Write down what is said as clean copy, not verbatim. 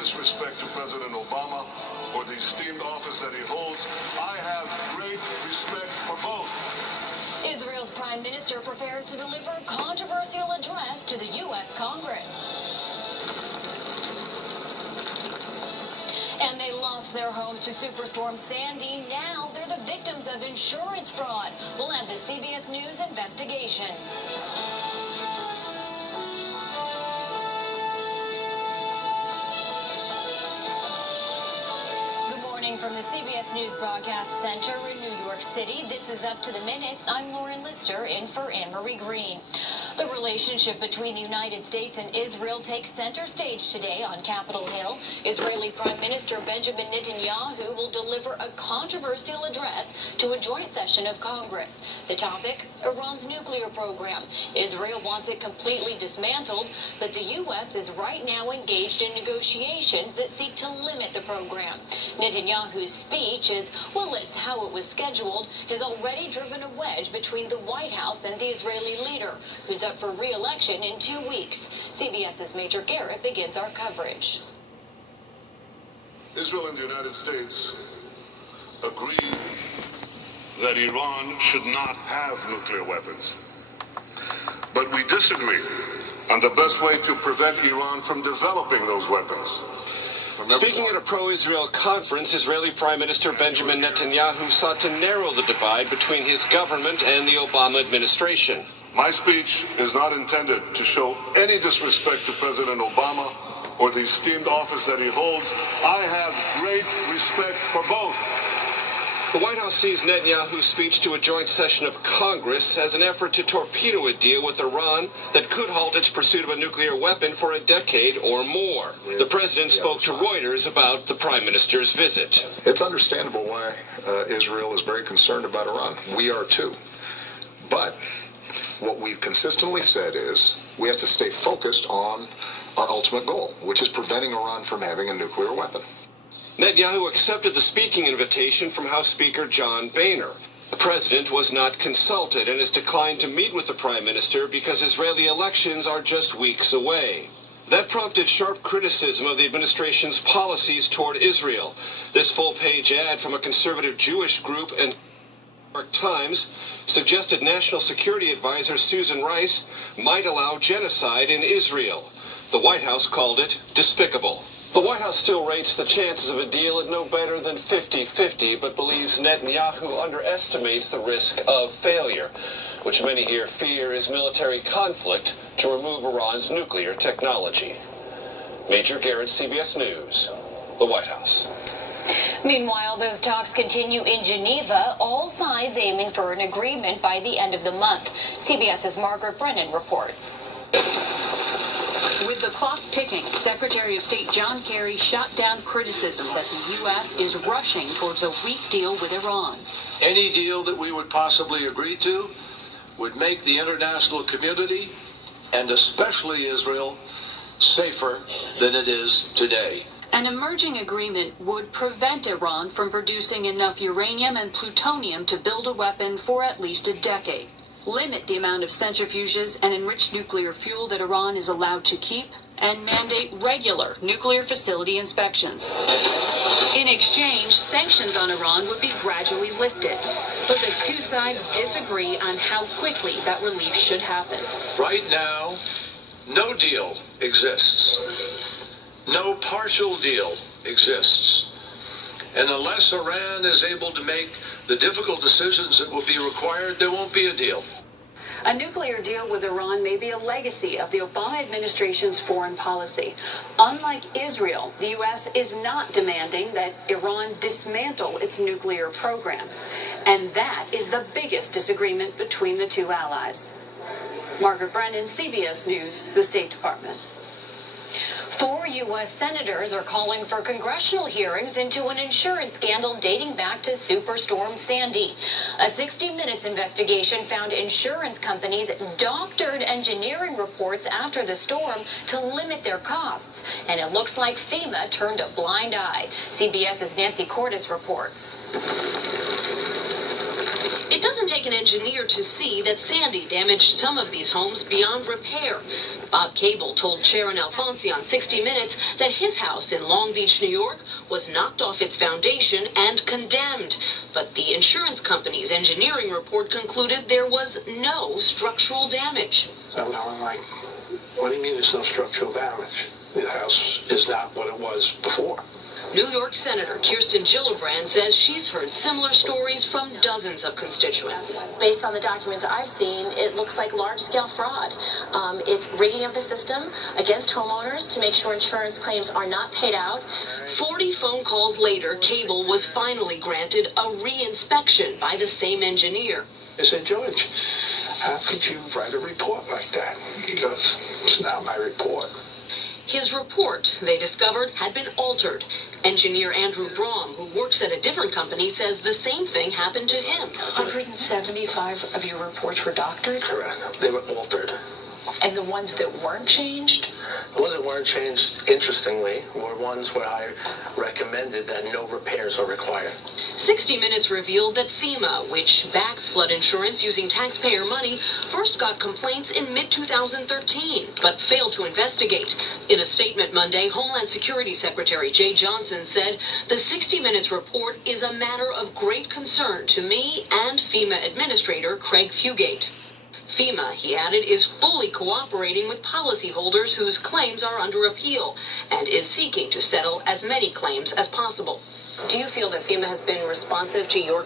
disrespect to President Obama or the esteemed office that he holds, I have great respect for both. Israel's prime minister prepares to deliver a controversial address to the U.S. Congress. And they lost their homes to Superstorm Sandy. Now they're the victims of insurance fraud. We'll have the CBS News investigation. Good morning from the CBS News Broadcast Center in New York City. This is Up to the Minute. I'm Lauren Lister in for Anne-Marie Green. The relationship between the United States and Israel takes center stage today on Capitol Hill. Israeli Prime Minister Benjamin Netanyahu will deliver a controversial address to a joint session of Congress. The topic, Iran's nuclear program. Israel wants it completely dismantled, but the U.S. is right now engaged in negotiations that seek to limit the program. Netanyahu's speech, as well as how it was scheduled, has already driven a wedge between the White House and the Israeli leader, who's up for re-election in 2 weeks. CBS's Major Garrett begins our coverage. Israel and the United States agree that Iran should not have nuclear weapons. But we disagree on the best way to prevent Iran from developing those weapons. Speaking at a pro-Israel conference, Israeli Prime Minister Benjamin Netanyahu sought to narrow the divide between his government and the Obama administration. My speech is not intended to show any disrespect to President Obama or the esteemed office that he holds. I have great respect for both. The White House sees Netanyahu's speech to a joint session of Congress as an effort to torpedo a deal with Iran that could halt its pursuit of a nuclear weapon for a decade or more. The president spoke to Reuters about the prime minister's visit. It's understandable why Israel is very concerned about Iran. We are too. But what we've consistently said is we have to stay focused on our ultimate goal, which is preventing Iran from having a nuclear weapon. Netanyahu accepted the speaking invitation from House Speaker John Boehner. The president was not consulted and has declined to meet with the prime minister because Israeli elections are just weeks away. That prompted sharp criticism of the administration's policies toward Israel. This full-page ad from a conservative Jewish group and New York Times suggested National Security Advisor Susan Rice might allow genocide in Israel. The White House called it despicable. The White House still rates the chances of a deal at no better than 50-50, but believes Netanyahu underestimates the risk of failure, which many here fear is military conflict to remove Iran's nuclear technology. Major Garrett, CBS News, the White House. Meanwhile, those talks continue in Geneva, all sides aiming for an agreement by the end of the month. CBS's Margaret Brennan reports. With the clock ticking, Secretary of State John Kerry shot down criticism that the U.S. is rushing towards a weak deal with Iran. Any deal that we would possibly agree to would make the international community, and especially Israel, safer than it is today. An emerging agreement would prevent Iran from producing enough uranium and plutonium to build a weapon for at least a decade, limit the amount of centrifuges and enriched nuclear fuel that Iran is allowed to keep, and mandate regular nuclear facility inspections. In exchange, sanctions on Iran would be gradually lifted, but the two sides disagree on how quickly that relief should happen. Right now, no deal exists. No partial deal exists. And unless Iran is able to make the difficult decisions that will be required, there won't be a deal. A nuclear deal with Iran may be a legacy of the Obama administration's foreign policy. Unlike Israel, the U.S. is not demanding that Iran dismantle its nuclear program. And that is the biggest disagreement between the two allies. Margaret Brennan, CBS News, the State Department. 4 U.S. senators are calling for congressional hearings into an insurance scandal dating back to Superstorm Sandy. A 60 Minutes investigation found insurance companies doctored engineering reports after the storm to limit their costs. And it looks like FEMA turned a blind eye. CBS's Nancy Cordes reports. It doesn't take an engineer to see that Sandy damaged some of these homes beyond repair. Bob Cable told Sharon Alfonsi on 60 Minutes that his house in Long Beach, New York, was knocked off its foundation and condemned. But the insurance company's engineering report concluded there was no structural damage. So now I'm like, what do you mean there's no structural damage? The house is not what it was before. New York Senator Kirsten Gillibrand says she's heard similar stories from dozens of constituents. Based on the documents I've seen, it looks like large-scale fraud. It's rigging of the system against homeowners to make sure insurance claims are not paid out. 40 phone calls later, Cable was finally granted a re-inspection by the same engineer. I said, George, how could you write a report like that? He goes, it's not my report. His report, they discovered, had been altered. Engineer Andrew Brom, who works at a different company, says the same thing happened to him. 175 of your reports were doctored? Correct. They were altered. And the ones that weren't changed? The ones that weren't changed, interestingly, were ones where I recommended that no repairs are required. 60 Minutes revealed that FEMA, which backs flood insurance using taxpayer money, first got complaints in mid-2013, but failed to investigate. In a statement Monday, Homeland Security Secretary Jay Johnson said, the 60 Minutes report is a matter of great concern to me and FEMA Administrator Craig Fugate. FEMA, he added, is fully cooperating with policyholders whose claims are under appeal and is seeking to settle as many claims as possible. Do you feel that FEMA has been responsive to your